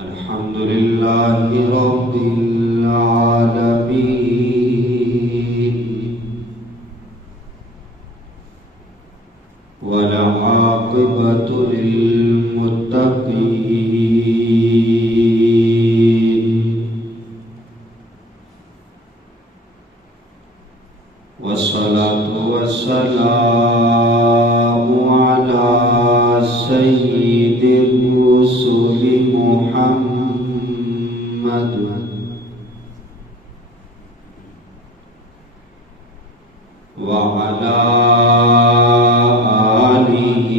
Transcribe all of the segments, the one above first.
الحمد لله رب العالمين والعاقبة للمتقين والصلاة والسلام على سيد الرسل محمد وعلى آله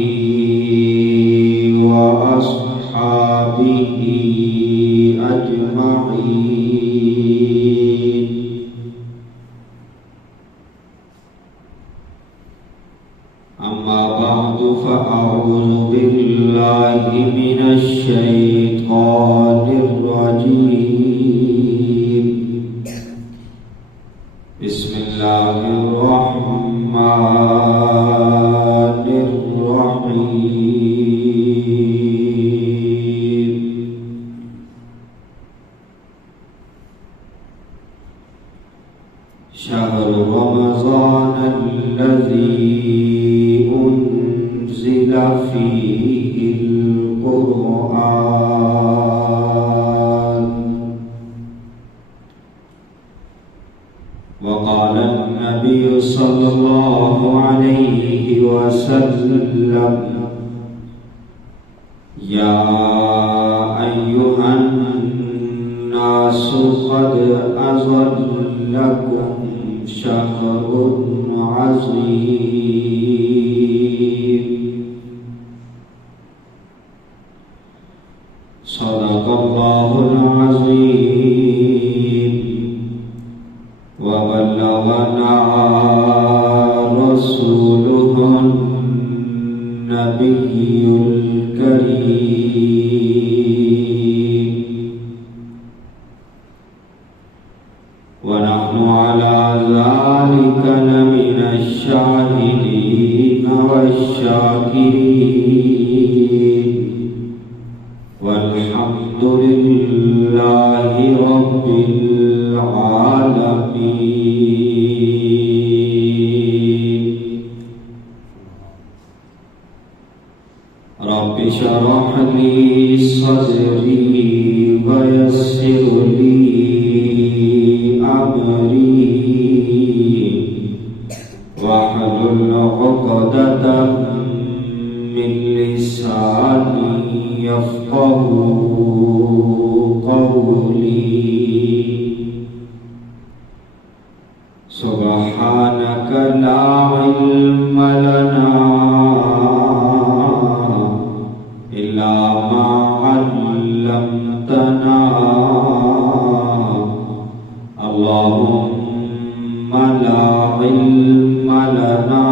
وأصحابه أجمعين. أما بعد فأعوذ بالله من الشيطان الرجيم. بسم الله الرحمن الرحيم. شهر رمضان الذي أنزل فيه القرآن. وقال النبي صلى الله عليه وسلم: يا أيها الناس قد أظلكم شهر عظيم. صدق الله العظيم وبلغنا رسوله النبي الكريم. ونحن على ذلك لمن الشاهدين والشاكرين، والحمد لله رب العالمين. رب اشرح لي صدري ويسر لي أمري واحلل عقدة من لساني يفقه قولي. سبحانك لا علم لنا إلا ما علمتنا. اللهم لا علم لنا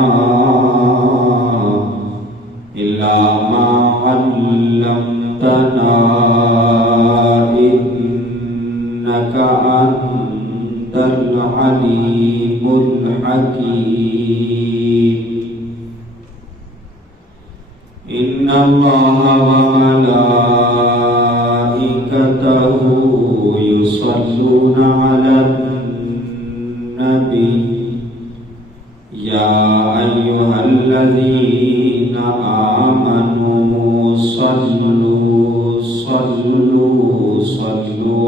إلا ما علمتنا إنك أنت العليم الحكيم. إن الله وملائكته يصلون على النبي. يا أيها الذين آمنوا صلوا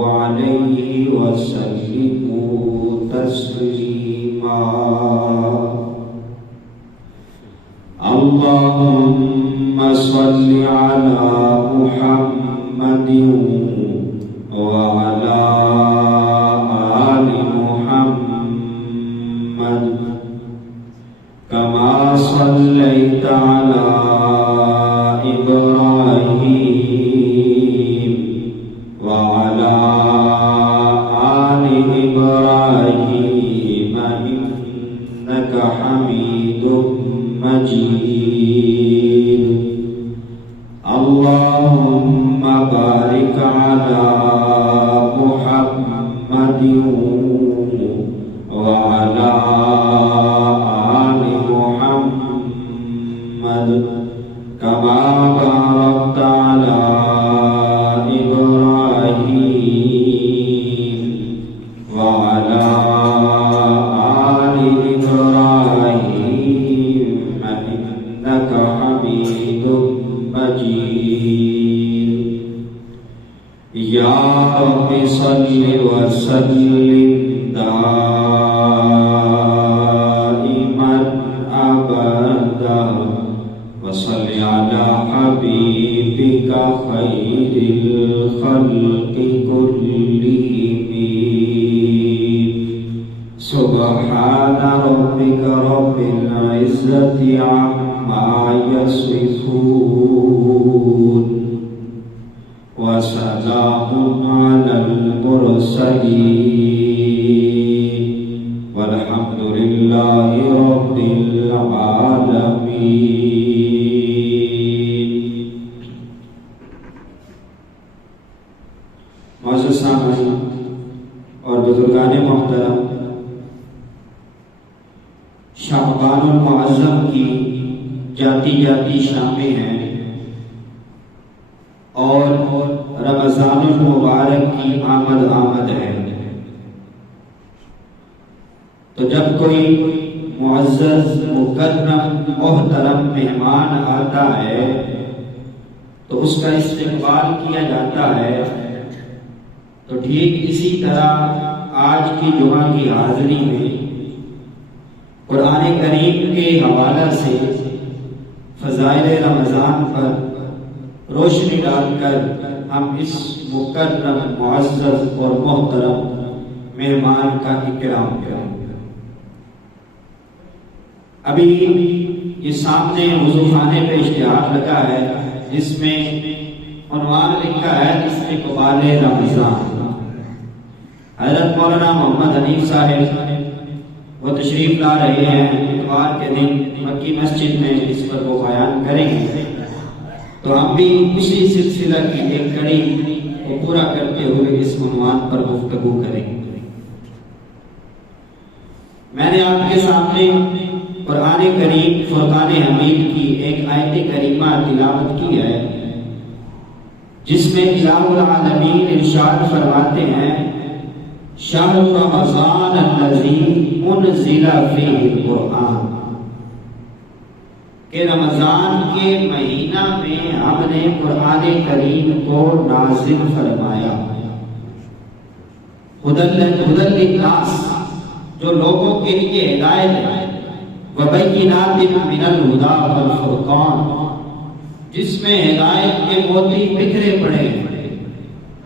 عليه وسلموا تسليما. اللهم صل على محمد وعلى آل محمد كما صليت على إبراهيم وعلى آل إبراهيم إنك حميد مجيد. اللهم بارك على محمد وعلى آل محمد كما باركت على إبراهيم مجيد يا رب صل وسلم دائما أبدا وصل على حبيبك خير الخلق كلهم سبحان ربك رب العزة عما يصفون وسلام على المرسلين والحمد لله رب العالمين. معزز سامعین اور بزرگان محترم، شعبان المعظم کی جاتی جاتی شامیں ہیں اور رمضان المبارک کی آمد ہے. تو جب کوئی معزز مکرم محترم مہمان آتا ہے تو اس کا استقبال کیا جاتا ہے. تو ٹھیک اسی طرح آج کی جمعہ کی حاضری میں قرآن کریم کے حوالہ سے فضائل رمضان پر روشنی ڈال کر ہم اس مکرم معزز اور محترم مہمان کا اکرام کریں. ابھی یہ سامنے وضو خانے پہ اشتہار لگا ہے جس میں عنوان لکھا ہے استقبال رمضان. حضرت مولانا محمد حنیف صاحب وہ تشریف لا رہے ہیں. اتوار کے دن مکی مسجد میں اس پر وہ بیان کریں گے. تو ہم بھی اسی سلسلہ کی ایک کڑی کو پورا کرتے ہوئے اس عنوان پر گفتگو کریں گے. میں نے آپ کے سامنے قرآن کریم فرقان حمید کی ایک آیت کریمہ تلاوت کی ہے جس میں الہ العالمین ارشاد فرماتے ہیں شہر رمضان الذی انزل فیہ القرآن، کہ رمضان کے مہینہ میں ہم نے قرآن کریم کو نازل فرمایا. ہدی للناس، جو لوگوں کے لیے ہدایت ہے، وبینات من الہدی والفرقان، جس میں ہدایت کے موتی بکھرے پڑے ہیں،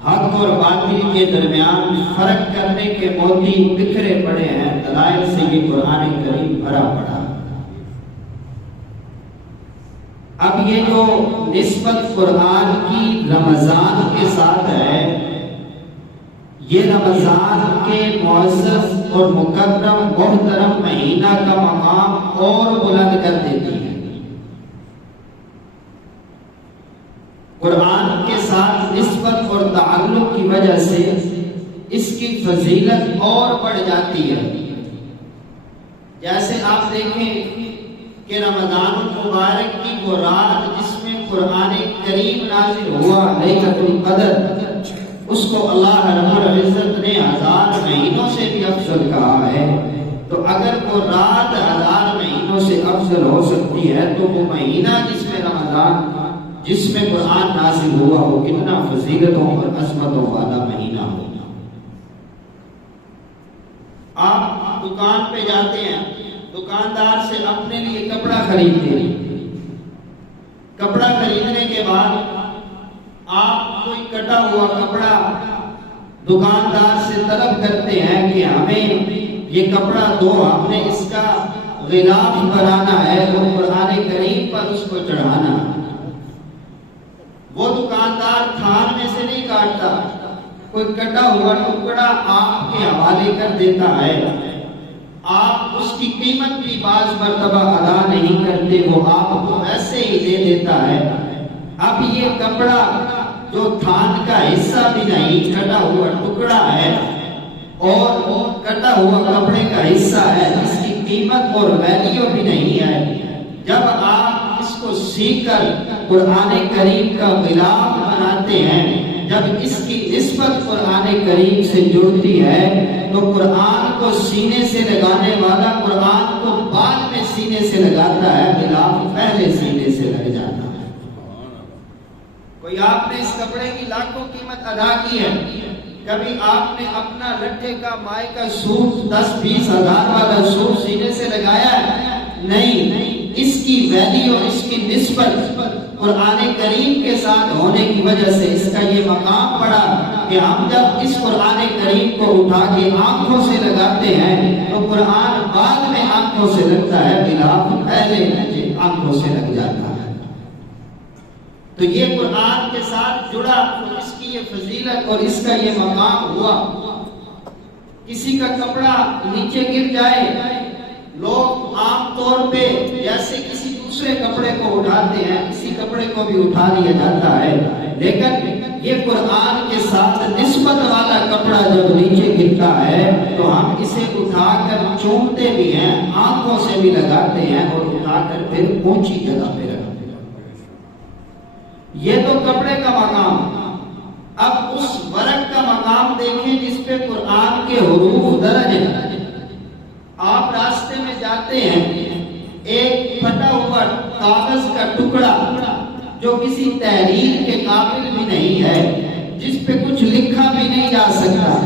حق اور باطل کے درمیان فرق کرنے کے موتی بکھرے پڑے ہیں. دلائل سے یہ قرآن کریم بھرا پڑا. اب یہ جو نسبت قرآن کی رمضان کے ساتھ ہے، یہ رمضان کے معزز اور مکرم محترم مہینہ کا مقام اور بلند کر دیتی ہے. قرآن کے ساتھ نسبت اور تعلق کی وجہ سے اس کی فضیلت اور بڑھ جاتی ہے. جیسے آپ دیکھیں کہ رمضان المبارک کی وہ رات جس میں قرآن کریم نازل ہوا لیلۃ القدر، اس کو اللہ رب العزت نے 1000 مہینوں سے بھی افضل کہا ہے. تو اگر وہ رات 1000 مہینوں سے افضل ہو سکتی ہے تو وہ مہینہ جس میں رمضان جس میں قرآن نازل ہوا وہ کتنا فضیلتوں اور عظمتوں والا مہینہ ہوگا. آپ دکان پہ جاتے ہیں، دکاندار سے اپنے لیے کپڑا خریدتے ہیں. کپڑا خریدنے کے بعد آپ کوئی کٹا ہوا کپڑا دکاندار سے طلب کرتے ہیں کہ ہمیں یہ کپڑا دو، ہم نے اس کا غلاف بنانا ہے اور قرآن کریم پر اس کو چڑھانا ہے. وہ دکاندار تھان میں سے نہیں کاٹتا، کوئی کٹا ہوا ٹکڑا آپ کے حوالے کر دیتا ہے. آپ اس کی قیمت بھی بعض مرتبہ ادا نہیں کرتے، وہ آپ کو ایسے ہی دے دیتا ہے. اب یہ کپڑا جو تھان کا حصہ بھی نہیں، کٹا ہوا ٹکڑا ہے اور کٹا ہوا کپڑے کا حصہ ہے، اس کی قیمت اور ویلیو بھی نہیں ہے. جب آپ اس کو سی کر قرآن کریم کا غلاف بناتے ہیں، جب اس کی نسبت قرآن کریم سے جڑتی ہے تو قرآن کو سینے سے لگانے والا قرآن کو بعد میں سینے سے لگاتا ہے، غلاف پہلے سینے سے لگ جاتا ہے. کوئی آپ نے اس کپڑے کی لاکھوں قیمت ادا کی ہے، کبھی آپ نے اپنا لٹھے کا مائع کا سوٹ 10-20 ہزار والا سوٹ سینے سے لگایا ہے؟ نہیں، اس کی ویلیو، اس کی نسبت قرآن کریم کے ساتھ ہونے کی وجہ سے اس کا یہ مقام پڑا کہ ہم جب اس قرآن کریم کو اٹھا کے آنکھوں سے لگاتے ہیں تو قرآن بعد میں آنکھوں سے لگتا ہے، غلاف پہلے آنکھوں سے لگ جاتا ہے۔ تو یہ قرآن کے ساتھ جڑا اور اس کی یہ فضیلت اور اس کا یہ مقام ہوا۔ کسی کا کپڑا نیچے گر جائے، لوگ عام طور پہ جیسے کسی دوسرے کپڑے کو اٹھاتے ہیں، کسی کپڑے کو بھی اٹھا لیا جاتا ہے، لیکن یہ قرآن کے ساتھ نسبت والا کپڑا جب نیچے گرتا ہے تو ہم اسے اٹھا کر چومتے بھی ہیں، آنکھوں سے بھی لگاتے ہیں اور اٹھا کر پھر اونچی جگہ پہ رکھتے ہیں۔ یہ تو کپڑے کا مقام۔ اب اس ورق کا مقام دیکھیں جس پہ قرآن کے حروف درج ہیں۔ آپ راستے میں جاتے ہیں، ایک پھٹا ہوا کاغذ کا ٹکڑا جو کسی تحریر کے قابل بھی نہیں ہے، جس پہ کچھ لکھا بھی نہیں جا سکتا،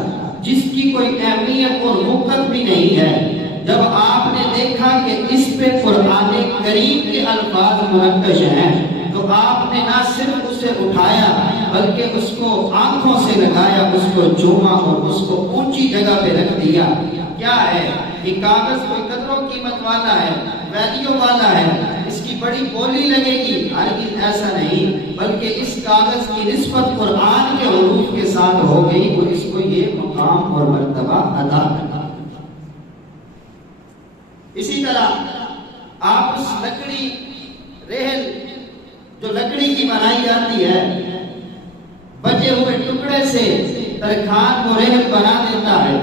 جس کی کوئی اہمیت اور وقت بھی نہیں ہے، جب آپ نے دیکھا کہ اس پہ قرآن کریم کے الفاظ منقش ہیں تو آپ نے نہ صرف اسے اٹھایا بلکہ اس کو آنکھوں سے لگایا، اس کو چوما اور اس کو اونچی جگہ پہ رکھ دیا۔ کیا ہے یہ کاغذ؟ کوئی قدر و قیمت والا ہے، ویلیو والا ہے، اس کی بڑی بولی لگے گی؟ ہرگز ایسا نہیں، بلکہ اس کاغذ کی نسبت قرآن کے حروف کے ساتھ ہو گئی اور اس کو یہ مقام اور مرتبہ ادا کرنا۔ اسی طرح آپ اس لکڑی ریل جو لکڑی کی بنائی جاتی ہے، بچے ہوئے ٹکڑے سے ترکھان کو ریل بنا دیتا ہے،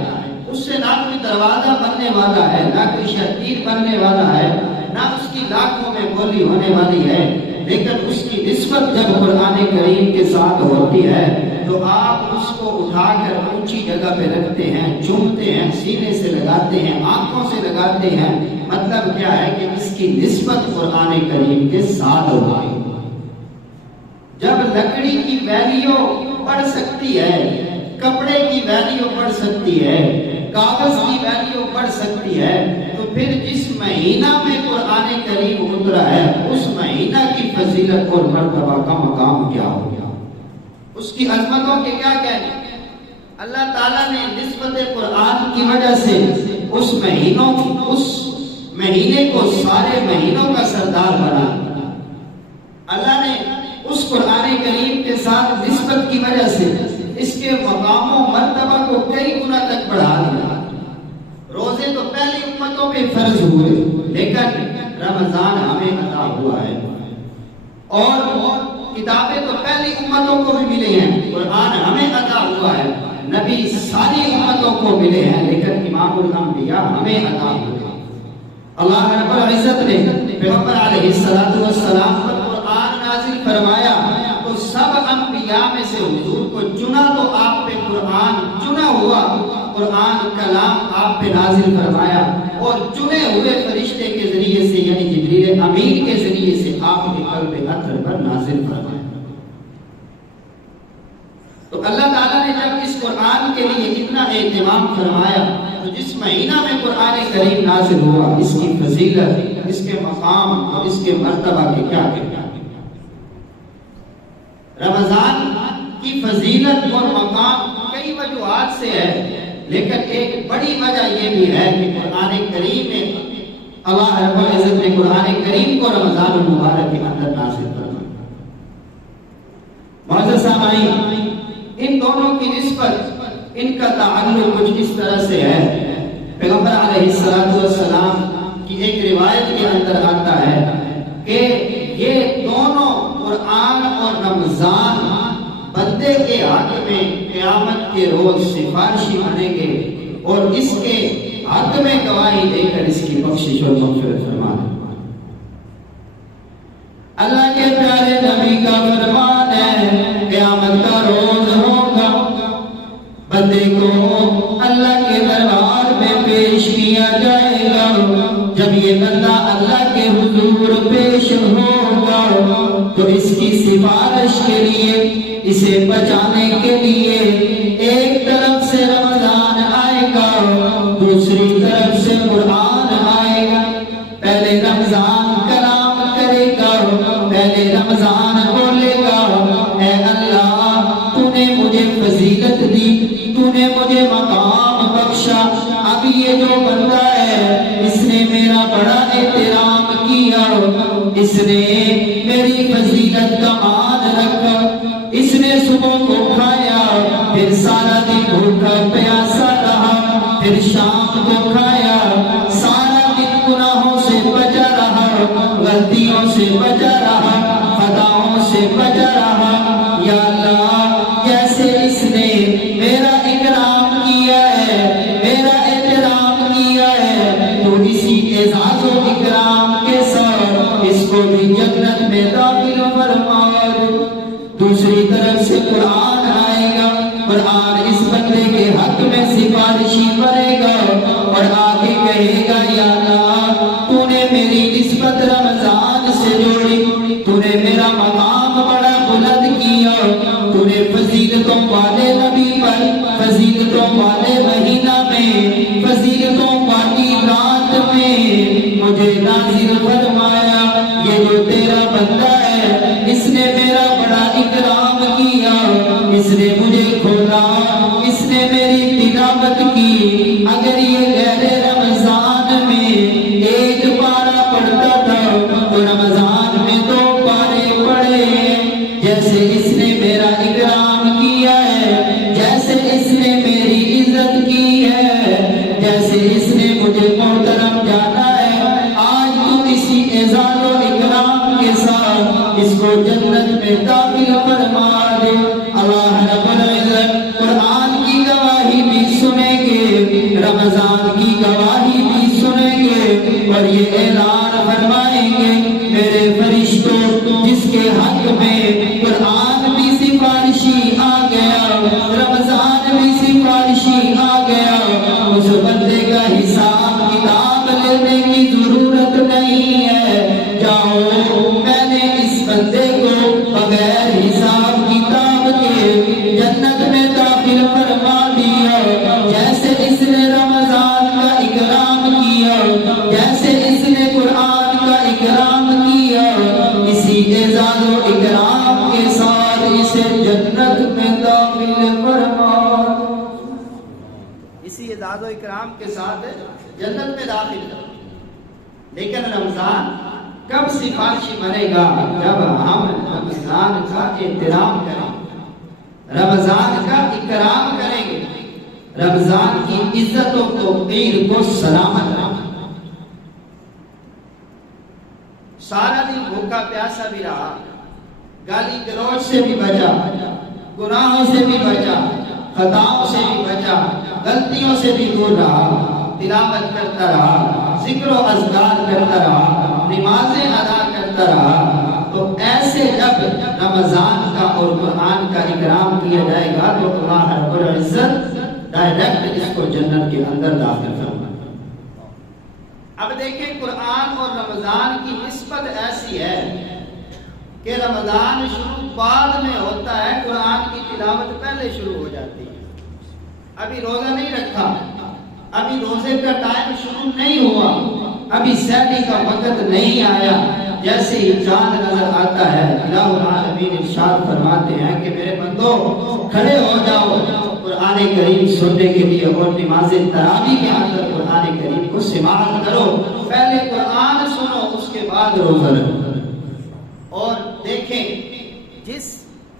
اس سے نہ کوئی دروازہ بننے والا ہے، نہ کوئی شتیر بننے والا ہے، نہ اس کی لاکھوں میں بولی ہونے والی ہے، لیکن اس کی نسبت جب قرآن کریم کے ساتھ ہوتی ہے تو آپ اس کو اٹھا کر اونچی جگہ پہ رکھتے ہیں، چومتے ہیں، سینے سے لگاتے ہیں، آنکھوں سے لگاتے ہیں۔ مطلب کیا ہے کہ اس کی نسبت قرآن کریم کے ساتھ ہوتی ہے۔ جب لکڑی کی ویلیو بڑھ سکتی ہے، کپڑے کی ویلیو بڑھ سکتی ہے، کاغذ کی ویلیو بڑھ سکتی ہے، تو پھر جس مہینہ میں قرآن کریم اترا ہے اس مہینہ کی فضیلت اور مرتبہ کا مقام کیا ہو گیا، اس کی عظمتوں کے کیا کہنے۔ اللہ تعالیٰ نے نسبت قرآن کی وجہ سے اس مہینے کو سارے مہینوں کا سردار بنا۔ اللہ نے اس قرآن کریم کے ساتھ نسبت کی وجہ سے اس کے مقام و مرتبہ کو کئی گنا تک بڑھا دیا۔ روزے تو پہلی امتوں پہ فرض ہوئے، لیکن رمضان ہمیں عطا ہوا ہے، اور کتابیں تو پہلی امتوں کو بھی ملے ہیں، قرآن ہمیں عطا ہوا ہے، نبی ساری امتوں کو ملے ہیں، لیکن امام الانبیاء ہمیں عطا ہوئے۔ اللہ رب العزت نے پیغمبر علیہ السلام پر قرآن نازل فرمایا تو سب انبیاء میں سے حضور کو چنا، تو آپ پہ قرآن چنا ہوا، قرآن کلام آپ پہ نازل فرمایا، اور چنے ہوئے فرشتے کے ذریعے سے یعنی جبریل امین کے ذریعے سے آپ کے قلب اطہر پر نازل فرمایا۔ تو اللہ تعالیٰ نے جب اس قرآن کے لیے اتنا اہتمام فرمایا تو جس مہینہ میں قرآن کریم نازل ہوا اس کی فضیلت، اس کے مقام اور اس کے مرتبہ کے کیا کہنا۔ رمضان کی فضیلت اور مقام کئی وجوہات سے ہے، لیکن ایک بڑی وجہ یہ بھی ہے کہ قرآن کریم میں اللہ رب العزت نے قرآن کریم کو رمضان المبارک کے اندر نازل فرمایا۔ معزز سامعین، ان دونوں کی نسبت، ان کا تعلق کچھ اس طرح سے ہے۔ پیغمبر علیہ السلام کی ایک روایت کے اندر آتا ہے کہ یہ دونوں قرآن اور رمضان بندے کے حق میں قیامت کے روز سفارشی بنیں گے اور اس کے حق میں گواہی دے کر اس کی بخشش اور مغفرت فرما دیں۔ اللہ کے پیارے نبی کا فرمان ہے قیامت کا روز ہوگا، بندے کو اللہ کے دربار میں پیش کیا جائے گا۔ جب یہ بندہ اللہ کے حضور پیش ہوگا تو اس کی سفارش سفارش کے لیے، اسے بچانے کے لیے ایک طرف سے رمضان آئے گا، دوسری طرف سے قرآن آئے گا۔ پہلے رمضان کلام کرے گا، پہلے رمضان بولے گا، اے اللہ تو نے مجھے فضیلت دی، تو نے مجھے مقام بخشا، اب یہ جو بندہ ہے اس نے میرا بڑا احترام کیا، اس نے میری فضیلت کا مان رکھا، اس نے صبح کو کھایا، پھر سارا دن بھوکا پیاسا رہا، پھر شام کو کھایا، سارا دن گناہوں سے بچا رہا، غلطیوں سے بچا رہا، خطاؤں سے بچا رہا۔ یا اللہ جیسے اس نے میرا اکرام کیا ہے، میرا احترام کیا ہے، تو اسی اعزاز و اکرام کے ساتھ اس کو بھی جنت میں داخل فرما۔ دوسری طرف سے قرآن آئے گا، قرآن اس بندے کے حق میں سفارشی بنے گا اور آگے کہے گا یا اللہ تو نے میری نسبت رمضان سے جوڑی، تو نے میرا مقام بڑا بلند کیا، تو نے فضیلتوں والے نبی پر، فضیلتوں والے مہینہ میں، فضیلتوں والی رات میں مجھے نازل فرمایا۔ یہ جو تیرا بندہ ہے اس نے میرا بڑا اکرام کیا، اس نے مجھے کھولا، اس نے میری تلاوت کی۔ اگر یہ غیر رمضان میں ایک پارہ پڑھتا تھا تو رمضان میں 2 پارے پڑھے۔ جیسے اس نے میرا اکرام کیا ہے، جیسے اس نے میری عزت کی ہے، جیسے اس نے مجھے محترم جانا ہے، آج تو اسی اعزاز و اکرام کے ساتھ اس کو جنت میں داخل فرما دے۔ اللہ رب العزت قرآن کی گواہی بھی سنیں گے، رمضان کی گواہی بھی سنیں گے اور یہ اعلان فرمائیں گے میرے فرشتوں جس کے حق میں قرآن بھی سفارشی آ گیا، رمضان بھی سفارشی آ گیا، اس بندے کا حساب کتاب لینے کی ضرورت نہیں ہے۔ جاؤ میں نے اس بندے کو بغیر حساب کتاب کے جنت میں داخل فرما دیا۔ جیسے اس نے رمضان کا اکرام کیا، جیسے اس نے قرآن کا اکرام کیا، اسی اعزاز و اکرام کے ساتھ اسے جنت میں داخل فرما، اسی اعزاز و اکرام کے ساتھ جنت میں داخل کر۔ لیکن رمضان کب سفارشی بنے گا؟ جب ہم رمضان کا احترام کریں، رمضان کا اکرام کریں گے، رمضان کی عزت و توقیر کو سلامت رکھیں۔ سارا دن بھوکا پیاسا بھی رہا، گالی گلوچ سے بھی بچا، گناہوں سے بھی بچا، خطاؤں سے بھی بچا، غلطیوں سے بھی دور رہا، تلاوت کرتا رہا، ذکر و اذکار کرتا رہا، نمازیں ادا کرتا رہا، تو ایسے جب رمضان کا اور قرآن کا اکرام کیا جائے گا تو اللہ رب العزت ڈائریکٹ اس کو جنت کے اندر داخل فرمائے۔ اب دیکھیں قرآن اور رمضان کی نسبت ایسی ہے کہ رمضان شروع بعد میں ہوتا ہے، قرآن کی تلاوت پہلے شروع ہو جاتی ہے۔ ابھی روزہ نہیں رکھا، ابھی روزے کا ٹائم شروع نہیں ہوا، ابھی سحری کا وقت نہیں آیا، جیسے ہی چاند نظر آتا ہے الہ العالمین ارشاد فرماتے ہیں کہ میرے بندو کھڑے ہو جاؤ قرآن کریم سننے کے لیے اور نماز تراویح کے اندر قرآن کریم کو سماعت کرو۔ پہلے قرآن سنو اس کے بعد روزہ رکھو۔ اور دیکھیں جس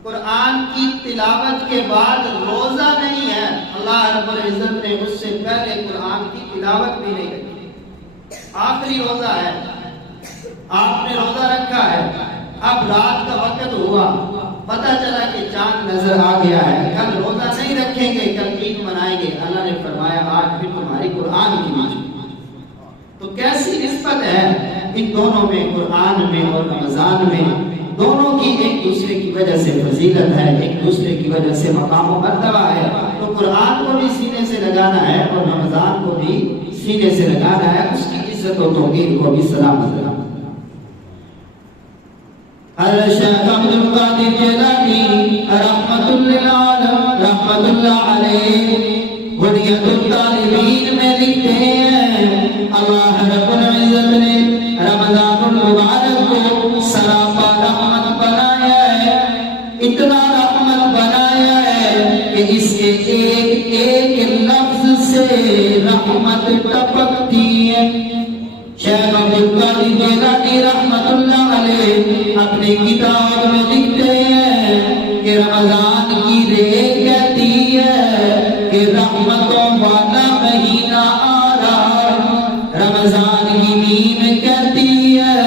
قرآن کی تلاوت کے بعد روزہ نہیں ہے، اللہ رب العزت نے اس سے پہلے قرآن کی تلاوت بھی نہیں رکھی۔ آخری روزہ ہے، آپ نے روزہ رکھا ہے، اب رات کا وقت ہوا، پتہ چلا کہ چاند نظر آ گیا ہے، کل روزہ نہیں رکھیں گے، کل عید منائیں گے، اللہ نے فرمایا آج بھی تمہاری قرآن کی مجلس۔ تو کیسی نسبت ہے ان دونوں میں، قرآن میں اور رمضان میں؟ دونوں کی ایک دوسرے کی وجہ سے فضیلت ہے، ایک دوسرے کی وجہ سے مقام و مرتبہ ہے۔ تو قرآن کو بھی سینے سے لگانا ہے اور رمضان کو بھی سینے سے لگانا ہے، اس کی عزت و توقیر کو بھی سلامت رکھنا۔ حضرت شیخ عبد القادر جیلانی رحمت اللہ علیہ غنیت الطالبین میں لکھتے ہیں اللہ رب العزت نے رمضان المبارک کو سراپا رحمت بنایا ہے، اتنا رحمت بنایا ہے کہ اس کے ایک ایک لفظ سے رحمت ٹپکتی ہے۔ شیخ عبد القادر جیلانی رحمت اللہ علیہ اپنی کتاب میں لکھتے ہیں کہ رمضان کی ریت کہتی ہے کہ رحمتوں والا مہینہ آ رہا ہے، رمضان کی میم کہتی ہے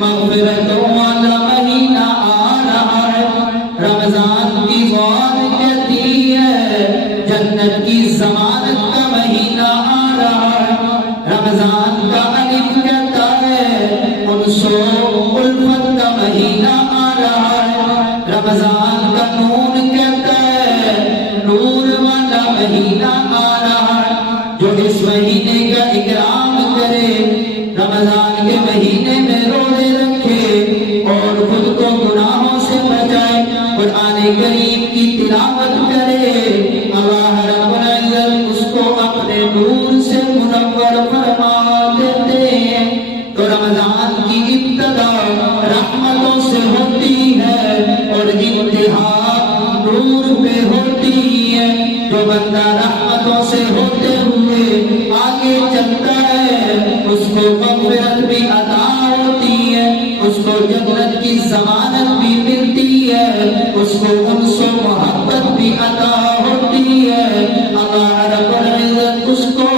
مغفرتوں والا مہینہ آ رہا ہے، رمضان کی غور کہتی ہے جنت کی ضمانت کا مہینہ آ رہا ہے، رمضان کا الف کہتا ہے انس و الفت کا مہینہ آ رہا ہے، رمضان کا نون کہتا ہے نور والا مہینہ آ رہا ہے۔ جو اس مہینے کا اکرام کرے، رمضان کے مہینے میں روزے رکھے اور خود کو گناہوں سے بچائے، قرآن کریم کی تلاوت کرے، اللہ رب العزت اس کو اپنے نور سے منور فرما دیتے ہیں۔ تو رمضان کی ابتدا رحمتوں سے ہوتی ہے اور انتہا نور پہ ہوتی ہے۔ جو بندہ رحمتوں سے ہوتے ہوئے آگے چلتا ہے اس کو مغفرت بھی عطا ہوتی ہے، اس کو جنت کی ضمانت بھی ملتی ہے، اس کو انس و محبت بھی عطا ہوتی ہے۔ اللہ رب العزت اس کو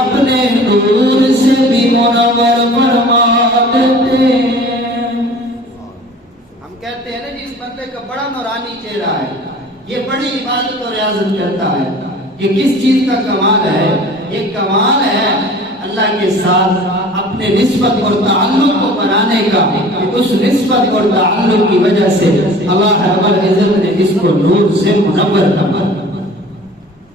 اپنے نور سے بھی منور فرما دیتے ہیں۔ ہم کہتے ہیں نا جس بندے کا بڑا نورانی چہرہ ہے، یہ بڑی عبادت اور ریاضت کرتا ہے، یہ کس چیز کا کمال ہے؟ یہ کمال ہے اللہ کے ساتھ اپنے نسبت اور تعلق کو بنانے کا، اس نسبت اور تعلق کی وجہ سے اللہ رب العزت نے اس کو نور سے منور کر دیا۔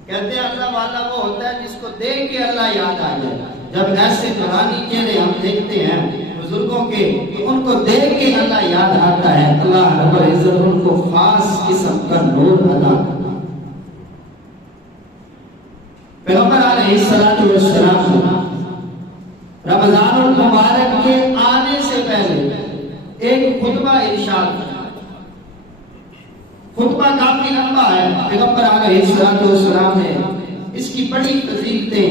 کہتے ہیں اللہ والا وہ ہوتا ہے جس کو دیکھ کے اللہ یاد آ جائے۔ جب ایسے نورانی چہرے ہم دیکھتے ہیں بزرگوں کے تو ان کو دیکھ کے اللہ یاد آتا ہے، اللہ رب العزت ان کو خاص قسم کا نور عطا کرتا ہے۔ پیغمبر علیہ السلام رمضان المبارک کے آنے سے پہلے ایک خطبہ ارشاد کیا۔ خطبہ کافی لمبا ہے، پیغمبر علیہ السلام نے اس کی بڑی فضیلتیں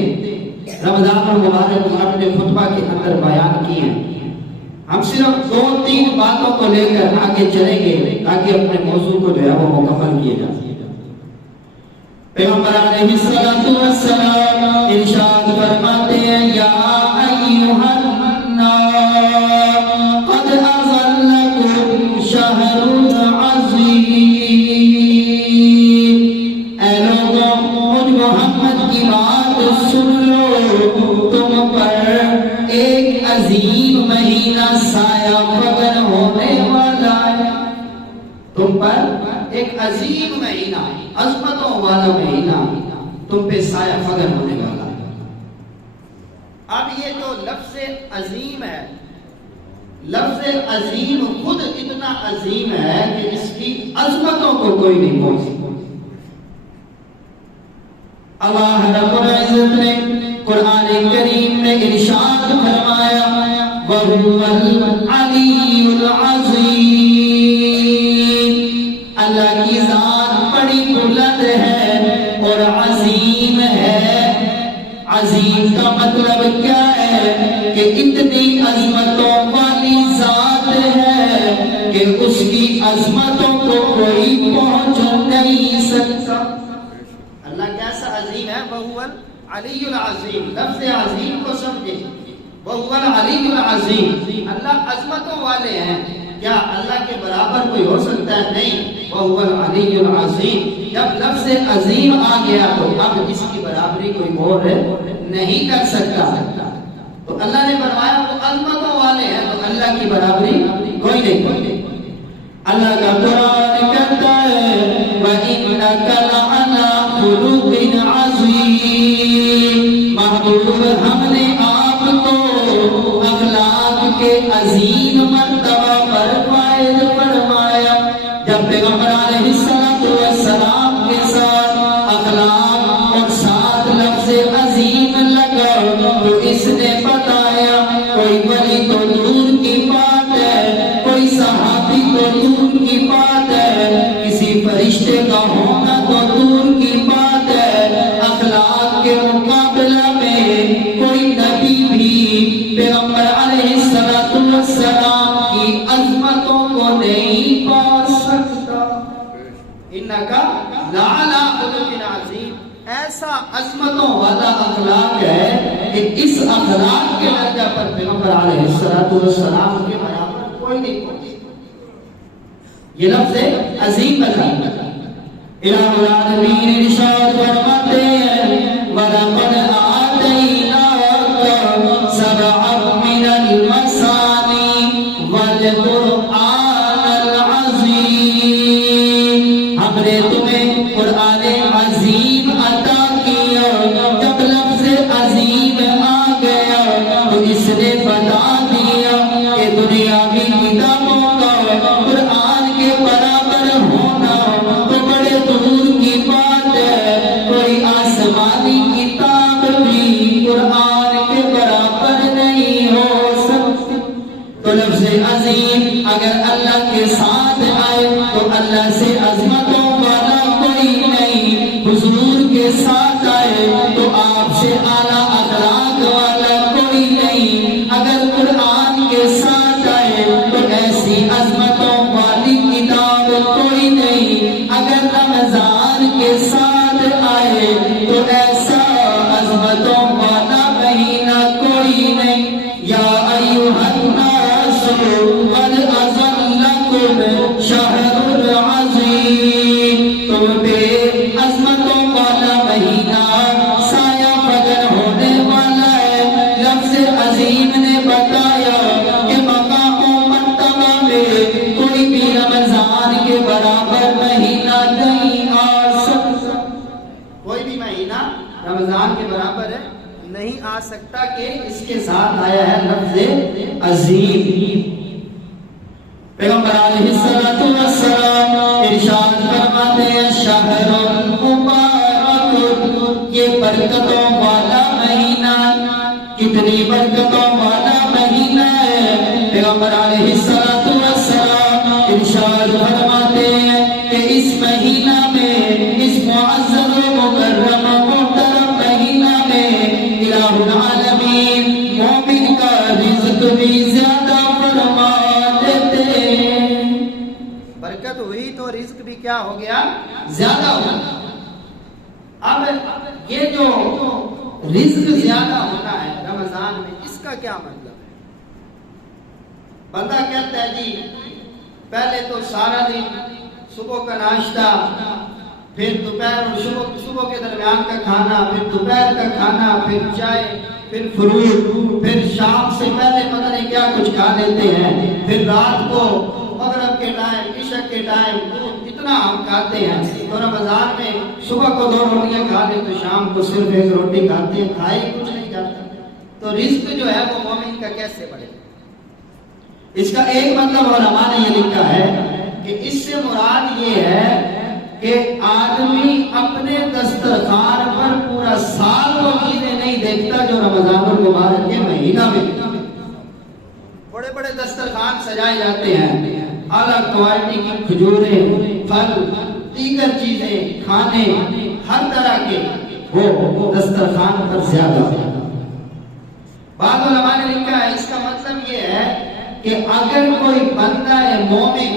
رمضان المبارک میں اپنے خطبہ کے اندر بیان کی ہیں۔ ہم صرف 2-3 باتوں کو لے کر آگے چلیں گے تاکہ اپنے موضوع کو جو ہے وہ مکمل کیے جا سکے۔ پیغمبر علیہ السلام ارشاد فرماتے ہیں یا ایھا الناس قد اظلکم شہر عظیم، اے لوگوں مجھ محمد کی بات سن لو، تم پر ایک عظیم مہینہ سایہ فگن ہونے والا ہے، تم پر ایک عظیم مہینہ عظمتوں والا مہینہ تم پہ سایہ فگن ہونے والا ہے۔ اب یہ جو لفظ عظیم ہے، لفظ عظیم خود اتنا عظیم ہے کہ اس کی عظمتوں کو کوئی نہیں پہنچ سکتا۔ اللہ رب العزت نے قرآن کریم میں ارشاد فرمایا وَهُوَ الْعَلِيُّ الْعَظِيمُ، اللہ کی ذات بڑی بلند ہے اور عظیم ہے۔ عظیم کا مطلب کیا ہے کہ اتنی عظمتوں والی ذات ہے کہ اس کی عظمتوں کو کوئی پہنچ نہیں سکتا۔ اللہ کیسا عظیم ہے؟ وَهُوَ الْعَلِيُّ الْعَظِيمُ، لفظ عظیم کو سمجھے، وَهُوَ الْعَلِيُّ الْعَظِيمُ، اللہ عظمتوں والے ہیں۔ کیا اللہ کے برابر کوئی ہو سکتا ہے؟ نہیں، وَهُوَ الْعَلِيُّ الْعَظِيمُ۔ جب لفظ عظیم آ گیا تو اب اس کی برابری کوئی اور نہیں کر سکتا۔ تو اللہ نے فرمایا وہ عظمتوں والے ہیں تو اللہ کی برابری کوئی نہیں۔ اللہ کا قرآن کہتا ہے وَإِنَّكَ لَعَلَىٰ خُلُقٍ عَظِيمٍ، محبوب ہم نے آپ کو اخلاق کے عظیم مرتبہ پر فائز پیغمبر علیہ السلام کے ساتھ اخلاق اور ساتھ لفظ عظیم لگا تو اس نے بتایا کوئی ولی تو دور کی بات ہے، کوئی صحابی تو دور کی بات ہے، کسی فرشتے کا ہونا تو دور کی بات ہے، اخلاق کے مقابلہ میں کوئی نبی بھی پیغمبر علیہ السلام کی عظمتوں کو نہیں پا سکتا۔ انکا لعلی خلق عظیم، ایسا عظمتوں والا اخلاق ہے کہ اس اخلاق کے درجہ پر پیغمبر علیہ السلام کے برابر کوئی نہیں پہنچ سکتا۔ یہ لفظ عظیم ہے۔ الہ العالمین ارشاد فرماتے ہیں وَلَقَدْ آتَيْنَاكَ سَبْعًا مِنَ الْمَثَانِي وَالْقُرْآنَ الْعَظِيمَ، ہم نے تمہیں قرآن عظیم عطا کیا۔ جب لفظ عظیم آ گیا تو اس نے بتا دیا کہ دنیاوی کتابوں کا قرآن کے برابر ہونا تو بڑے دور کی بات ہے، کوئی آسمانی کتاب بھی قرآن کے برابر نہیں ہو سکتی۔ تو لفظ عظیم اگر اللہ کے ساتھ آئے تو اللہ سے عظمتوں والا کوئی نہیں، حضور کے ساتھ آئے تو آپ سے اعلیٰ اخلاق والا کوئی نہیں، اگر قرآن کے ساتھ آئے تو ایسی عظمتوں والی کتاب کوئی نہیں، اگر رمضان کے ساتھ آئے تو ایسا عظمتوں والا مہینہ کوئی نہیں۔ یا ایھا الناس قد اظلکم شہر العظیم، تم پہ عظمتوں والا مہینہ سایہ فگن ہونے والا ہے۔ لفظ عظیم نے بتایا کہ مقام و مرتبہ میں کوئی بھی رمضان کے برابر مہینہ نہیں آ سکتا، کوئی بھی مہینہ رمضان کے برابر ہے نہیں آ سکتا کہ اس کے ساتھ آیا ہے لفظ عظیم۔ پیغمبر علیہ السلام ارشاد فرماتے ہیں شہر مبارک، یہ برکتوں والا مہینہ، کتنی برکتوں والا مہینہ ہے۔ پیغمبر علیہ السلام ارشاد فرماتے ہیں کہ اس مہینہ میں، اس معزز و مکرم و محترم مہینہ میں الہ العالمین مومن کا رزق بھی زیادہ فرما دیتے ہیں۔ برکت ہوئی تو رزق بھی کیا ہو گیا؟ زیادہ ہو گیا۔ اب یہ جو رزق زیادہ ہونا ہے رمضان میں، اس کا کیا مطلب ہے؟ بندہ کہتا ہے جی پہلے تو سارا دن صبح کا ناشتہ، پھر دوپہر اور صبح کے درمیان کا کھانا، پھر دوپہر کا کھانا، پھر چائے، پھر فروٹ، پھر شام سے پہلے پتہ نہیں کیا کچھ کھا لیتے ہیں، پھر رات کو مغرب کے ٹائم، عشاء کے ٹائم دودھ اتنا ہم کھاتے ہیں۔ تو رمضان میں صبح کو 2 روٹیاں کھا لیں تو شام کو صرف 1 روٹی کھاتے ہیں، کھائے کچھ نہیں جاتا۔ تو رزق جو ہے وہ مومن کا کیسے بڑھے؟ اس کا ایک مطلب علماء نے یہ لکھا ہے کہ اس سے مراد یہ ہے کہ آدمی اپنے دسترخوان پر پورا سال وہ چیزیں نہیں دیکھتا جو رمضان المبارک کے مہینہ میں۔ بڑے بڑے دسترخوان سجائے جاتے ہیں، اعلیٰ کوالٹی کی کھجوریں، پھل، دیگر چیزیں، کھانے ہر طرح کے وہ دسترخوان پر زیادہ۔ بعض علماء نے لکھا ہے اس کا مطلب یہ ہے کہ اگر کوئی بندہ مومن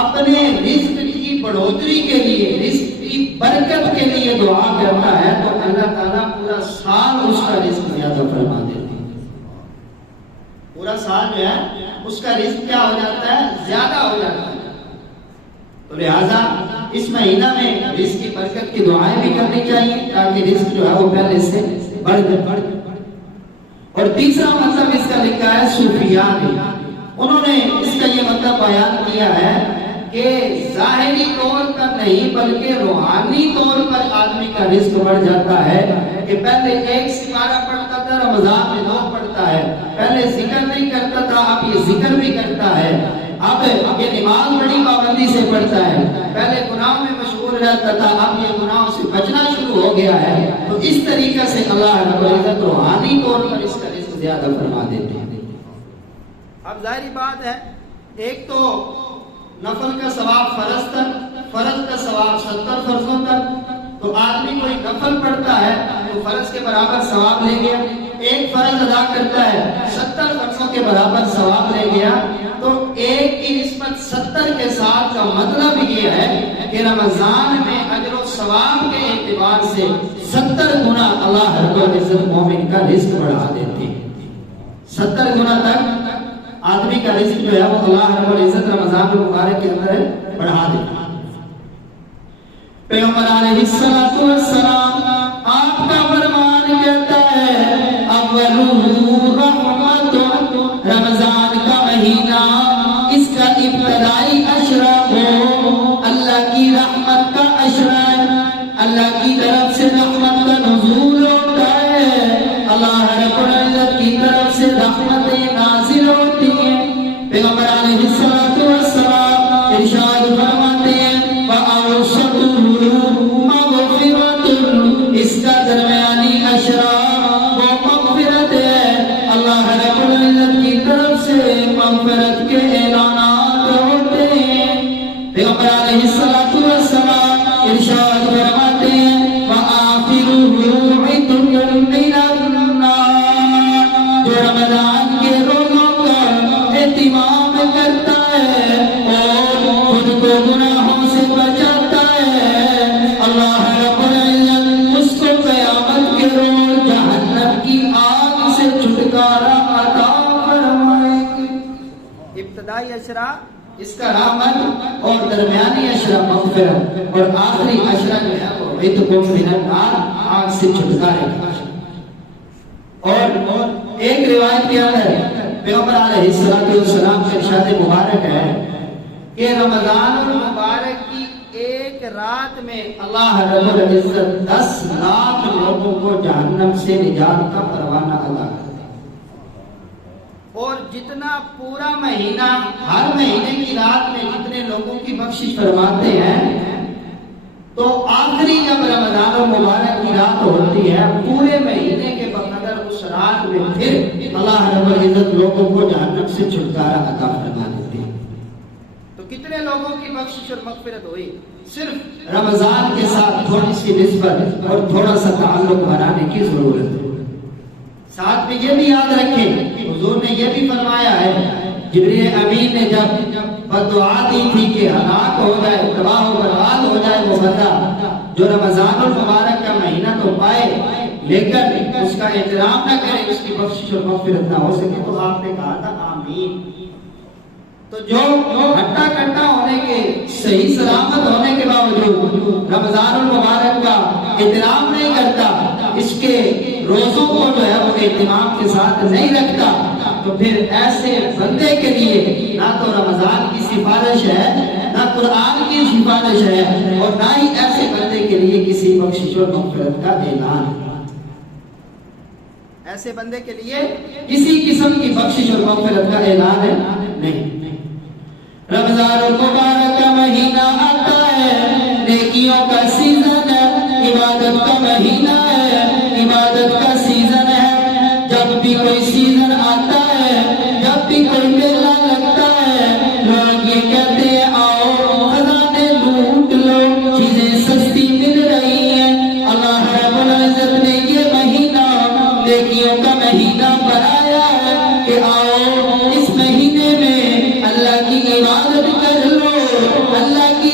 اپنے رزق کی بڑھوتری کے لیے، رزق کی برکت کے لیے دعا کرتا ہے تو اللہ تعالیٰ پورا سال اس کا رزق زیادہ فرما دیتے ہیں۔ پورا سال جو ہے اس کا رزق کیا ہو جاتا ہے؟ زیادہ ہو جاتا ہے۔ تو لہٰذا اس مہینہ میں رزق کی برکت کی دعائیں بھی کرنی چاہیے تاکہ رزق جو ہے وہ پہلے سے بڑھ جائے۔ اور تیسرا مطلب اس کا لکھا ہے صوفیاء نے، انہوں نے اس کا یہ مطلب بیان کیا ہے کہ ظاہری طور پر نہیں بلکہ روحانی طور پر آدمی کا رزق بڑھ جاتا ہے کہ پہلے 1 سپارہ پڑھتا تھا، رمضان میں 2 پڑھتا ہے، پہلے ذکر نہیں کرتا تھا، اب یہ ذکر بھی کرتا ہے، اب یہ نماز بڑی پابندی سے پڑھتا ہے، پہلے گناہوں میں مشغول رہتا تھا، اب یہ گناہوں سے بچنا شروع ہو گیا ہے، تو اس طریقے سے اللہ رب العزت روحانی طور پر اس کا رزق زیادہ فرما دیتے ہیں۔ اب ظاہری بات ہے، ایک تو نفل کا ثواب فرض تک، فرض کا ثواب 70 فرضوں تک، تو آدمی کوئی نفل پڑھتا ہے تو فرض کے برابر ثواب لے گیا، ایک فرض ادا کرتا ہے 70 فرضوں کے برابر ثواب لے گیا، تو ایک کی نسبت 70 کے ساتھ کا مطلب یہ ہے کہ رمضان میں اجر و ثواب کے اعتبار سے 70 گنا اللہ رب العزت مومن کا رزق بڑھا دیتے ہیں۔ 70 گنا تک آدمی کا رزق جو ہے وہ اللہ رب العزت رمضان المبارک کے اندر بڑھا دیتا ہے۔ پیغمبر علیہ السلام آپ کا فرمان کہتا ہے اولہ رحمت، رمضان کا مہینہ اس کا ابتدائی عشرہ ہو اللہ کی رحمت کا عشرہ، اللہ کی طرف سے رحمت کا نزول ہوتا ہے، اللہ رب العزت کی طرف سے رحمتیں نازل ہوتی ہیں۔ پیغمبر علیہ السلام ارشاد فرماتے ہیں اس کا درمیانی عشرہ وہ مغفرت ہے، اللہ رب العزت کی طرف سے مغفرت کے اعلانات ہوتے ہیں۔ پیغمبر علیہ السلام ارشاد فرماتے ہیں وآخرہ عتق من النار، جو رمضان کے روزوں کا اہتمام کرتا ہے اور خود کو گناہوں سے بچاتا ہے، اللہ رب العزت اس کو قیامت کے روز جہنم کی آگ سے چھٹکارا عطا فرمائے گی۔ ابتدائی عشرہ اس کا رحمت اور درمیانی عشرہ مغفرت اور آخری عشرہ جو ہے وہ عتق من النار، آگ سے چھٹکارے کا۔ اور ایک روایت کے اندر پیغمبر علیہ السلام کے ارشاد مبارک ہے کہ رمضان المبارک کی ایک رات میں اللہ رب العزت 10 لاکھ لوگوں کو جہنم سے نجات کا پروانہ عطا کرتا ہے، اور جتنا پورا مہینہ ہر مہینے کی رات میں جتنے لوگوں کی بخشش فرماتے ہیں، تو آخری جب رمضان المبارک کی رات ہوتی ہے پورے مہینے کے بقدر اس رات میں پھر اللہ رب العزت لوگوں کو جہنم سے چھٹکارا عطا فرما دیتے ہیں۔ تو کتنے لوگوں کی بخشش اور مغفرت ہوئی؟ صرف رمضان کے ساتھ تھوڑی سی نسبت اور تھوڑا سا تعلق بنانے کی ضرورت ہے۔ ساتھ میں یہ بھی یاد رکھیں کہ حضور نے یہ بھی فرمایا ہے، جبریل امین نے جب بدعا دی تھی کہ ہلاک ہو جائے، تباہ و برباد ہو جائے وہ بندہ جو رمضان المبارک کا مہینہ تو پائے لیکن اس کا احترام نہ کرے، اس کی بخشش اور مغفرت نہ ہو سکے، تو آپ نے کہا تھا آمین۔ تو جو ہٹا کٹا ہونے کے، صحیح سلامت ہونے کے باوجود رمضان المبارک کا احترام نہیں کرتا، اس کے روزوں کو جو ہے وہ اہتمام کے ساتھ نہیں رکھتا، تو پھر ایسے بندے کے لیے نہ تو رمضان کی سفارش ہے، نہ قرآن کی سفارش ہے، اور نہ ہی ایسے بندے کے لیے کسی بخشش اور مغفرت کا اعلان ہے۔ ایسے بندے کے لیے کسی قسم کی بخشش اور مغفرت کا اعلان ہے نہیں۔ رمضان المبارک کا مہینہ آتا ہے، نیکیوں کا سیزن ہے، عبادت کا مہینہ ہے، عبادت کا سیزن ہے۔ جب بھی کوئی سیزن آتا ہے، جب بھی کوئی میلہ لگتا ہے، لوگ یہ کہتے ہیں آؤ خزانے لوٹ لو، چیزیں سستی مل رہی ہیں۔ اللہ رب العزت نے یہ مہینہ نیکیوں کا مہینہ بنایا ہے کہ آؤ اس مہینے میں اللہ کی عبادت کر لو، اللہ کی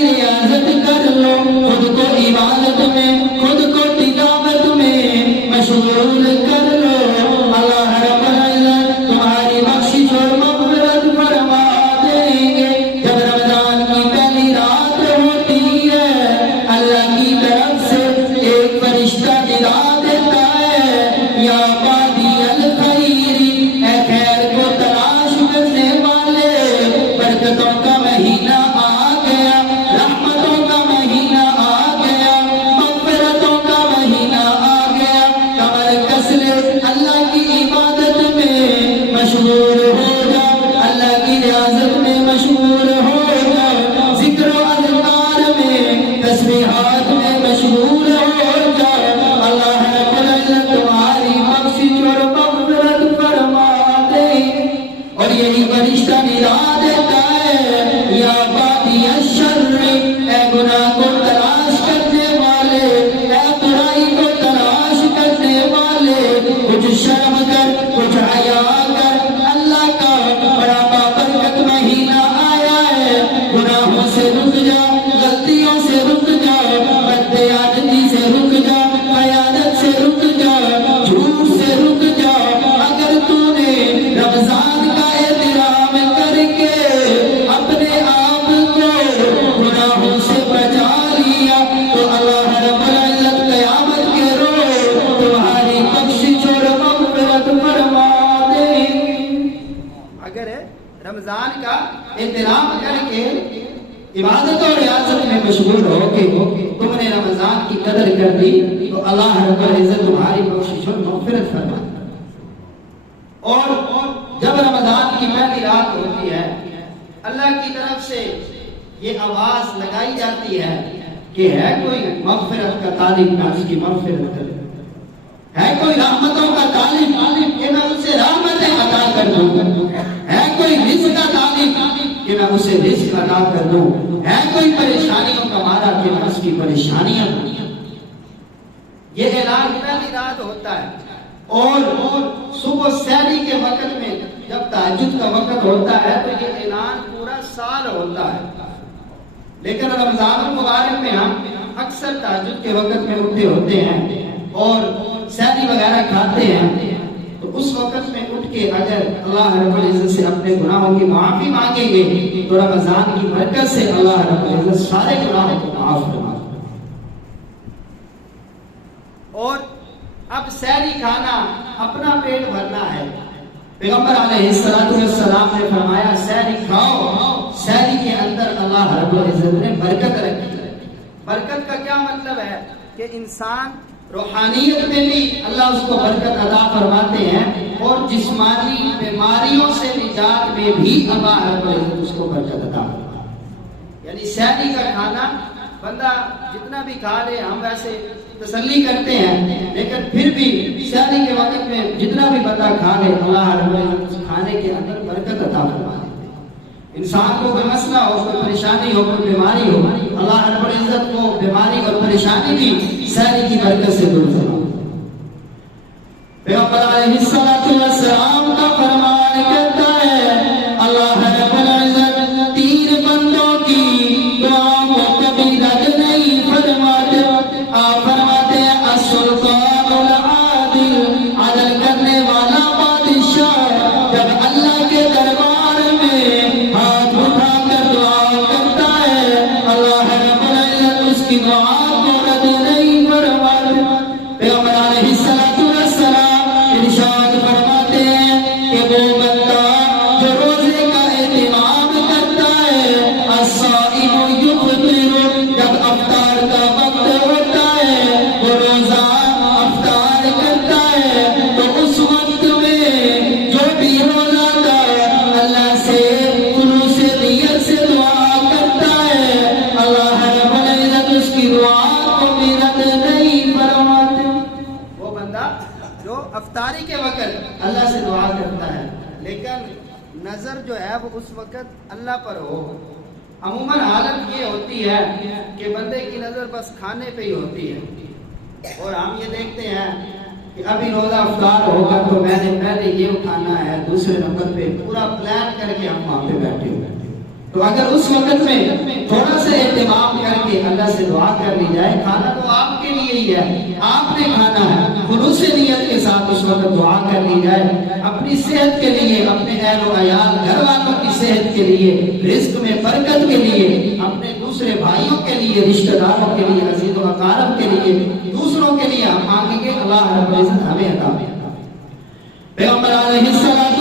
رمضان کا احترام کر کے عبادت اور ریاضت میں مشغول ہو کہ تم نے رمضان کی قدر کر دی تو اللہ رب العزت تمہاری بخشش اور مغفرت فرمائے۔ اور جب رمضان کی پہلی رات ہوتی ہے اللہ کی طرف سے یہ آواز لگائی جاتی ہے کہ ہے کوئی مغفرت کا طالب میں اس کی مغفرت کرے، ہے کوئی رحمتوں کا طالب کہ میں اسے رحمتیں عطا کر دوں، ہے کوئی رزق کا طالب کہ میں اسے رزق عطا کر دوں، ہے کوئی پریشانیوں کا مارا کہ میں اس کی پریشانیاں دوں۔ یہ اعلان پہلی رات ہوتا ہے۔ اور صبح سحری کے وقت میں جب تہجد کا وقت ہوتا ہے تو یہ اعلان پورا سال ہوتا ہے، لیکن رمضان المبارک میں ہم اکثر تہجد کے وقت میں اٹھے ہوتے ہیں اور سحری وغیرہ کھاتے ہیں، تو اس وقت میں اٹھ کے اگر اللہ رب العزت سے اپنے گناہوں کی معافی مانگیں گے تو رمضان کی برکت سے اللہ رب العزت سارے گناہوں کو معاف فرما۔ اور اب سحری کھانا اپنا پیٹ بھرنا ہے۔ پیغمبر علیہ السلام نے فرمایا سحری کھاؤ، سحری کے اندر اللہ رب العزت نے برکت رکھی۔ برکت کا کیا مطلب ہے کہ انسان روحانیت میں بھی اللہ اس کو برکت عطا فرماتے ہیں اور جسمانی بیماریوں سے نجات میں بھی اللہ رب العزت اس کو برکت عطا فرماتے ہیں۔ یعنی سحری کا کھانا بندہ جتنا بھی کھا لے، ہم ویسے تسلی کرتے ہیں لیکن پھر بھی سحری کے وقت میں جتنا بھی بندہ کھا لے اللہ رب العزت اس کھانے کے اندر برکت عطا فرما دیتے ہیں۔ انسان کو کوئی مسئلہ ہو، کوئی پریشانی ہو، کوئی بیماری ہو، اللہ رب العزت کو بیماری اور پریشانی بھی سحری کی برکت سے دور فرما۔ پیغمبر علیہ السلام کا فرمان کہتا ہے اللہ رب العزت تین بندوں کی دعا کو کبھی رد نہیں فرماتے۔ آپ فرماتے ہیں السلطان العادل، عدل کرنے والا بادشاہ جب اللہ کے دربار میں ہاتھ اٹھا کر دعا کرتا ہے اللہ رب العزت اس کی دعا کو رد نہیں فرماتے۔ پیغمبر علیہ السلام ارشاد فرماتے ہیں کہ وہ بندہ جو روزے کا اہتمام کرتا ہے الصائم یفطر، جب افطار کا وقت ہوتا ہے وہ روزہ افطار کرتا ہے تو اس وقت میں جو بھی روزہ دار اللہ سے خلوص نیت سے دعا کرتا ہے اللہ رب العزت اس کی دعا کو بھی رد نہیں فرماتے۔ وہ بندہ جو افطاری کے وقت اللہ سے دعا کرتا ہے لیکن نظر جو ہے وہ اس وقت اللہ پر ہو۔ عموماً حالت یہ ہوتی ہے کہ بندے کی نظر بس کھانے پہ ہی ہوتی ہے اور ہم یہ دیکھتے ہیں کہ ابھی روزہ افطار ہوگا تو میں نے پہلے یہ اٹھانا ہے، دوسرے نمبر پہ پورا پلان کر کے ہم وہاں پہ بیٹھے ہوئے۔ تو اگر اس وقت میں تھوڑا سا اہتمام کر کے اللہ سے دعا کر لی جائے، کھانا تو آپ کے لیے ہی ہے، آپ نے کھانا ہے، خلوص نیت کے ساتھ اس وقت دعا کر لی جائے اپنی صحت کے لیے، اپنے اہل و عیال گھر والوں کی صحت کے لیے، رزق میں برکت کے لیے، اپنے دوسرے بھائیوں کے لیے، رشتہ داروں کے لیے، عزیز و اقارب کے لیے، دوسروں کے لیے ہم مانگیں گے اللہ رب العزت ہمیں عطا فرمائے۔ پیغمبر علیہ السلام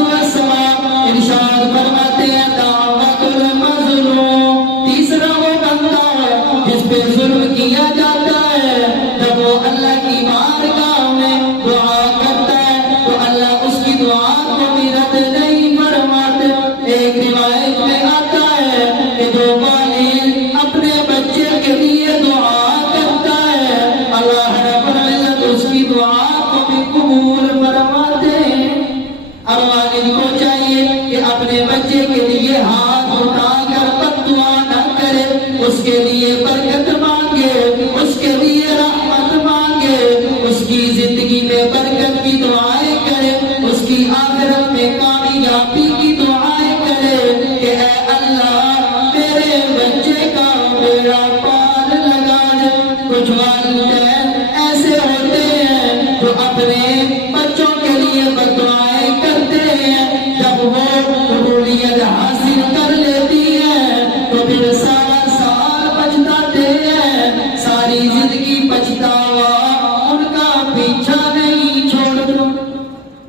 ارشاد فرماتے ہیں دعوت المظلوم، تیسرا وہ بندہ جس پہ ظلم کیا جاتا ہے جب وہ اللہ کی بارگاہ میں دعا کرتا ہے تو اللہ اس کی دعا کو بھی رد نہیں فرماتے۔ ایک روایت میں آتا ہے کہ جو والد اپنے بچے کے لیے دعا کرتا ہے اللہ رب العزت اس کی دعا کو بھی قبول فرماتے ہیں۔ اب والد کو چاہیے کہ اپنے بچے کے لیے ہاتھ اٹھا کر بد دعا نہ کرے، اس کے لیے برکت مانگے، اس کے لیے رحمت مانگے، اس کی زندگی میں برکت کی دعائیں کرے، اس کی آخرت میں کامیابی کی دعائیں کرے کہ اے اللہ میرے بچے کا بیڑا پار لگا دے۔ کچھ والدین ایسے ہوتے ہیں جو اپنے بچوں کے لیے بد دعائیں کرتے ہیں، جب وہ قبولیت حاصل کر لیتی ہے تو پھر سارا سال پچھتاتے ہیں، ساری زندگی پچھتاوا ان کا پیچھا نہیں چھوڑتے۔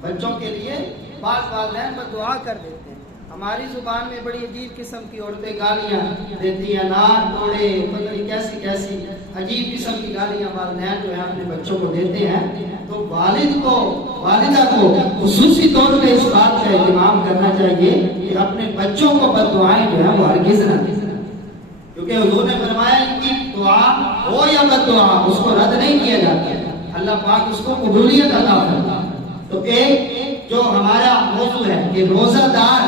بچوں کے لیے بعض والدین بد دعا کر دیتے ہیں، ہماری زبان میں بڑی عجیب قسم کی عورتیں گالیاں دیتی ہیں، ناک توڑے، پتہ نہیں کیسی کیسی عجیب قسم کی گالیاں والدین جو ہے اپنے بچوں کو دیتے ہیں۔ تو والدہ کو خصوصی طور پہ اس بات کا اہتمام کرنا چاہیے کہ اپنے بچوں کو بد دعائیں جو ہے وہ ہرگز نہ دیں، کیونکہ حضور نے فرمایا ان کی دعا ہو یا بد دعا اس کو رد نہیں کیا جاتا، اللہ پاک اس کو قبولیت عطا کرتا۔ تو ایک جو ہمارا موضوع ہے کہ روزہ دار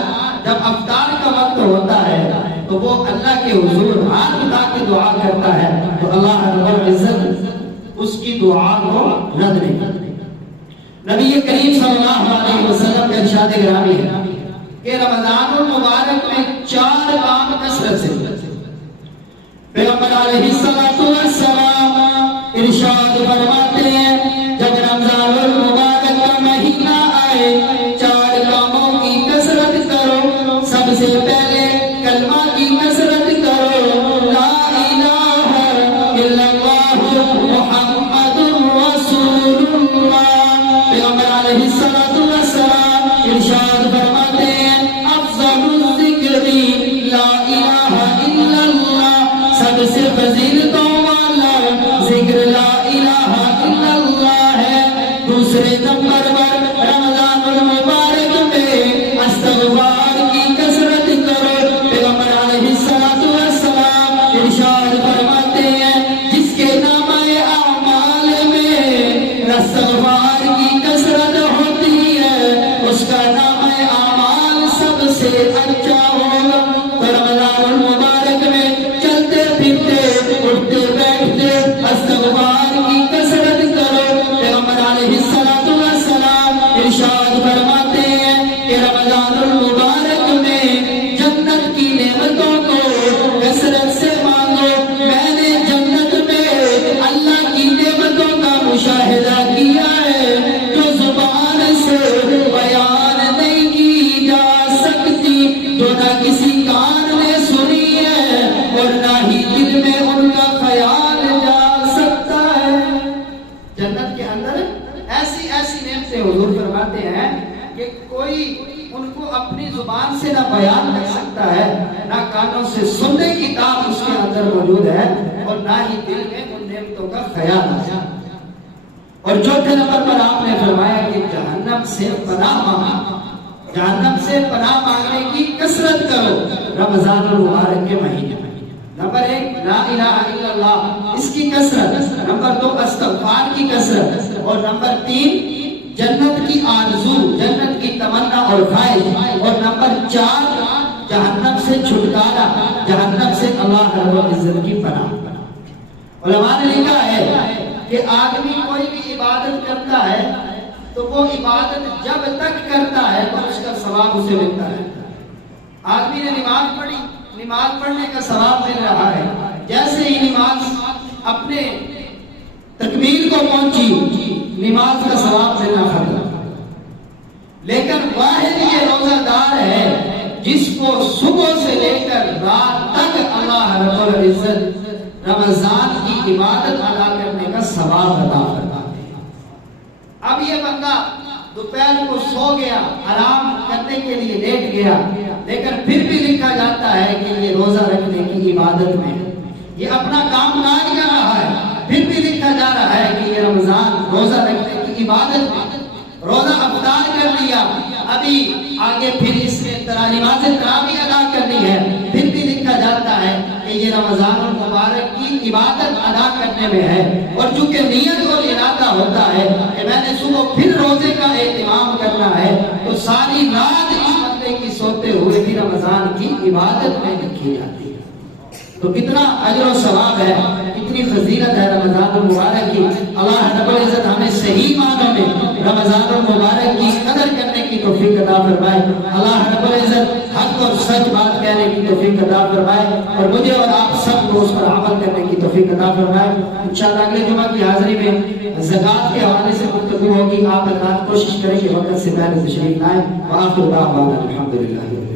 جب افطار کا وقت ہوتا ہے تو وہ اللہ کے حضور ہاتھ اٹھا کے دعا کرتا ہے، تو اللہ رب العزت اس کی دعا کو رد نہیں کرتا۔ نبی کریم صلی اللہ علیہ وسلم کا ارشاد گرامی ہے کہ رمضان المبارک میں 4 کام کثرت سے پیغمبر علیہ السلام ارشاد فرماتے ہیں جب رمضان المبارک کا مہینہ آئے 4 کاموں کی کثرت کرو۔ سب سے پہلے کلمہ کی کثرت کرو، لا الہ الا اللہ محمد رسول اللہ۔ پیغمبر علیہ السلام ارشاد فرماتے ہیں افضل الذکر لا الہ الا اللہ، سب سے فضیلتوں والا ذکر لا الہ الا اللہ ہے۔ دوسرے نمبر پر رمضان المبارک میں استغفار کی کثرت کرو۔ پیغمبر علیہ السلام ارشاد فرماتے ہیں جس کے نامۂ اعمال میں استغفار کی کثرت ہوتی ہے اس کا نامۂ اعمال سب سے اچھا ہوگا۔ تو رمضان المبارک میں چلتے پھرتے اٹھتے بیٹھتے استغفار کی کثرت کرو۔ پیغمبر علیہ السلام ارشاد فرماتے ہیں کہ رمضان المبارک میں جنت کی نعمتوں کو کثرت سے مانگو۔ میں نے جنت میں اللہ کی نعمتوں کا مشاہدہ کیا ہے جو زبان سے بیان نہیں کی جا سکتی، جو نہ کسی کان نے سنی ہے اور نہ ہی دل میں ان کا خیال جا سکتا ہے۔ جنت کے اندر ایسی ایسی نعمتیں حضور فرماتے ہیں کہ کوئی ان کو اپنی زبان سے نہ بیان کر سکتا ہے، نہ کانوں سے سننے کی طاقت اس کے اندر موجود ہے اور نہ ہی دل میں ان نعمتوں کا خیال آتا ہے۔ اور چوتھے نمبر پر آپ نے فرمایا کہ جہنم سے پناہ مانگنا، جہنم سے پناہ مانگنے کی کثرت کرو رمضان المبارک کے مہینے میں۔ نمبر 1 لا الہ الا اللہ، اس کی کثرت۔ نمبر 2 استغفار کی کثرت، اور نمبر 3 جنت کی آرزو، جنت کی تمنا اور خواہش، اور نمبر 4 جہنم سے چھٹکارا، جہنم سے اللہ رب العزت کی پناہ۔ علماء نے لکھا ہے کہ آدمی کوئی بھی عبادت کرتا ہے تو وہ عبادت جب تک کرتا ہے تو اس کا ثواب اسے ملتا ہے۔ آدمی نے نماز پڑھی، نماز پڑھنے کا ثواب مل رہا ہے، جیسے ہی نماز اپنے تکمیل کو پہنچی نماز کا ثواب ملنا ختم۔ لیکن واحد یہ روزہ دار ہے جس کو صبح سے لے کر رات تک اللہ رب العزت رمضان کی عبادت ادا کرنے کا ثواب عطا کرتا ہے۔ اب یہ بندہ دوپہر کو سو گیا، آرام کرنے کے لیے لیٹ گیا، لیکن پھر بھی لکھا جاتا ہے کہ یہ روزہ رکھنے کی عبادت میں یہ اپنا کام کاج کر رہا ہے، پھر بھی لکھا جا رہا ہے کہ یہ رمضان روزہ رکھنے کی عبادت میں روزہ افطار کر لیا، ابھی آگے پھر اس میں نماز تراویح ادا کرنی ہے، پھر بھی لکھا جاتا ہے کہ یہ رمضان المبارک کی عبادت ادا کرنے میں ہے۔ اور چونکہ نیت اور ارادہ ہوتا ہے کہ میں نے صبح پھر روزے کا اہتمام کرنا ہے، تو ساری رات اس بندے کی سوتے ہوئے بھی رمضان کی عبادت میں لکھی جاتی ہے۔ تو کتنا اجر و ثواب ہے، کتنی فضیلت ہے رمضان المبارک کی۔ اللہ رب العزت ہمیں صحیح معنوں میں رمضان المبارک کی قدر کرنے کی توفیق عطا فرمائے۔ اللہ رب العزت حق اور سچ بات کہنے کی توفیق عطا فرمائے، اور مجھے اور آپ سب کو اس پر عمل کرنے کی توفیق عطا فرمائے۔ انشاءاللہ اگلے جمعہ کی حاضری میں زکوٰۃ کے حوالے سے گفتگو ہوگی۔ آپ حضرات کوشش کریں کہ وقت سے پہلے تشریف لائیں۔ وآخر دعوانا الحمدللہ۔